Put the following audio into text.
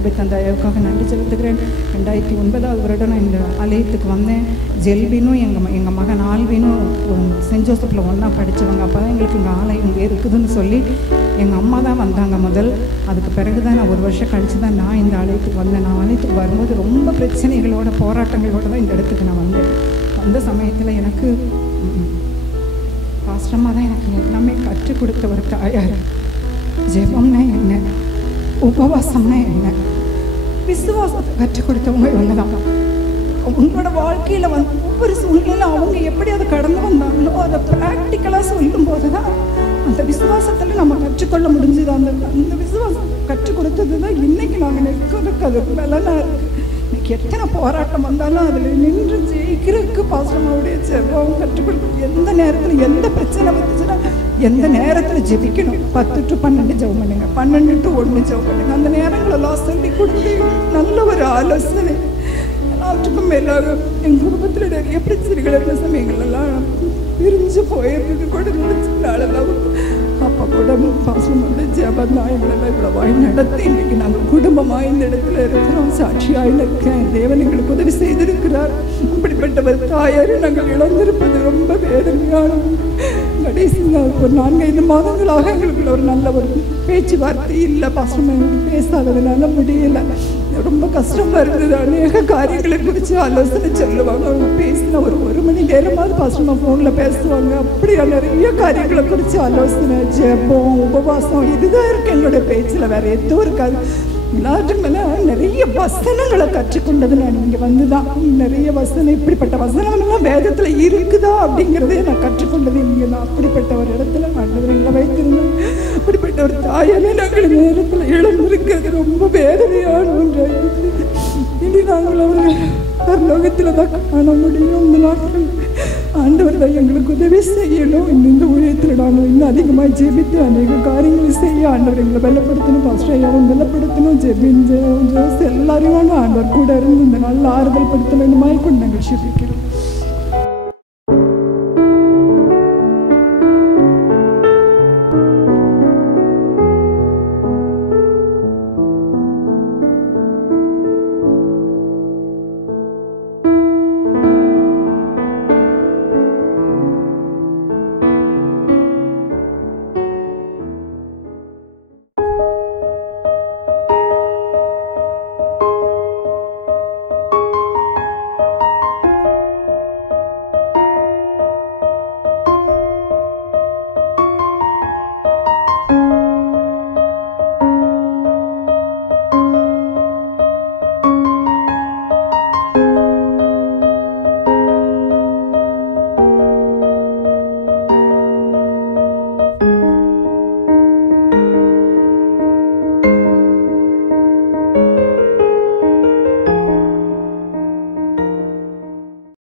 கிருபை தந்த ஐயாவுக்காக நன்றி செலுத்துகிறேன். 2009 வருடம் நான் இந்த ஆலயத்துக்கு வந்தேன். ஜெல்வினும் எங்கள் மகன் ஆல்வினும் சென்ட் ஜோசப்பில் ஒன்றா படித்தவங்க. அப்போ தான் எங்களுக்கு இங்கே ஆலயம் இங்கே இருக்குதுன்னு சொல்லி எங்கள் அம்மா தான் வந்தாங்க முதல். அதுக்கு பிறகு தான் நான் 1 வருஷம் கழித்து தான் நான் இந்த ஆலயத்துக்கு வந்தேன். நான் ஆலயத்துக்கு வரும்போது ரொம்ப பிரச்சனைகளோட போராட்டங்களோடு தான் இந்த இடத்துக்கு நான் வந்தேன். அந்த சமயத்தில் எனக்கு பாஸ்டமாக தான் எனக்கு எல்லாமே கற்றுக் கொடுத்த ஒரு தாயார். ஜெபம்னா என்ன, உபவாசம்னா என்ன, விசுவாசத்தை கற்றுக் கொடுத்தவங்க இவங்க தான். உங்களோட வாழ்க்கையில் ஒவ்வொரு சூழ்நிலையில் அவங்க எப்படி அதை கடந்து வந்தாங்களோ அதை ப்ராக்டிக்கலாக சொல்லும்போது தான் அந்த விசுவாசத்தில் நம்ம கற்றுக்கொள்ள முடிஞ்சுது. அந்த விசுவாசம் கற்றுக் கொடுத்தது தான் இன்றைக்கி நாங்கள் நிற்கிறதுக்கு அது பலனாக இருக்குது. இன்றைக்கி எத்தனை போராட்டம் வந்தாலும் அதில் நின்று ஜெயிக்கிறதுக்கு பாஸ்டமாவுடைய ஜெபம் கற்றுக் கொடுக்கும். எந்த நேரத்தில் எந்த பிரச்சனை வந்துச்சுன்னா எந்த நேரத்தில் ஜெபிக்கணும், 10 to 12 ஜெபம் பண்ணுங்க, 12 to 1 ஜெபம் பண்ணுங்க. அந்த நேரங்களெல்லாம் சொல்லி கொடுத்து நல்ல ஒரு ஆலோசனை. எல்லாத்துக்கும் மேலாக எங்கள் குடும்பத்தில் நிறைய பிரச்சனைகள் இருந்த சமயங்கள்லாம் பிரிஞ்சு போயிருந்தது கூட நினைச்சதுனாலதான் அப்போ கூட பாசமோட ஜெபம் தான் எங்களெல்லாம் இவ்வளவாய் நடத்தி இன்னைக்கு நாங்கள் குடும்பமாக இந்த இடத்துல இருக்கிறோம். சாட்சியாக இருக்கேன். தேவன் எங்களுக்கு உதவி செய்திருக்கிறார். அப்படிப்பட்ட தாயார் நாங்கள் இழந்திருப்பது ரொம்ப வேதனையான. கடைசி ஒரு 4-5 மாதங்களாக எங்களுக்கு ஒரு நல்ல ஒரு பேச்சுவார்த்தை இல்லை. பாசம் பேசாததுனால முடியலை. ரொம்ப கஷ்டமாக இருந்தது. அநேக காரியங்களை குறித்து ஆலோசனை சொல்லுவாங்க. அவங்க பேசின ஒரு மணி நேரமாவது பாசமாக ஃபோனில் பேசுவாங்க. அப்படியா நிறைய காரியங்களை குறித்து ஆலோசனை, ஜெபம், உபவாசம் இதுதான் இருக்குது எங்களுடைய பேச்சில். வேறு எதுவும் இருக்காது. எல்லாத்துக்கு மேலே நிறைய வசனங்களை கற்றுக்கொண்டது நான் இங்கே வந்து தான். நிறைய வசனம், இப்படிப்பட்ட வசனங்கள்லாம் வேதத்தில் இருக்குதா அப்படிங்கிறதே நான் கற்றுக்கொண்டது இங்கே தான். அப்படிப்பட்ட ஒரு இடத்துல ஆண்டவர் எங்களை வைத்திருந்தேன். அப்படிப்பட்ட ஒரு தாயாலே நாங்கள் இந்த நேரத்தில் இழந்திருக்கிறது ரொம்ப வேதனையான ஒன்று. இனி நாங்கள் அவர்கள் பரலோகத்தில் தான் காண முடியும். இந்த நாட்கள் ஆண்டவர் தான் எங்களுக்கு உதவி செய்யணும். இந்த ஊழியத்தில் நாங்கள் இன்னும் அதிகமாக ஜெபித்து அநேக காரியங்களை செய்ய ஆண்டவர் எங்களை பலப்படுத்தணும். பாஸ்டரையாவும் பலப்படுத்தணும். ஜெபின் ஜோஸ் எல்லாரையும் ஆண்டவர் கூட இருந்து இந்த நாளில் ஆறுதல் படுத்த வேண்டுமாய் கொண்டு நாங்கள் ஜெபிக்கிறோம்.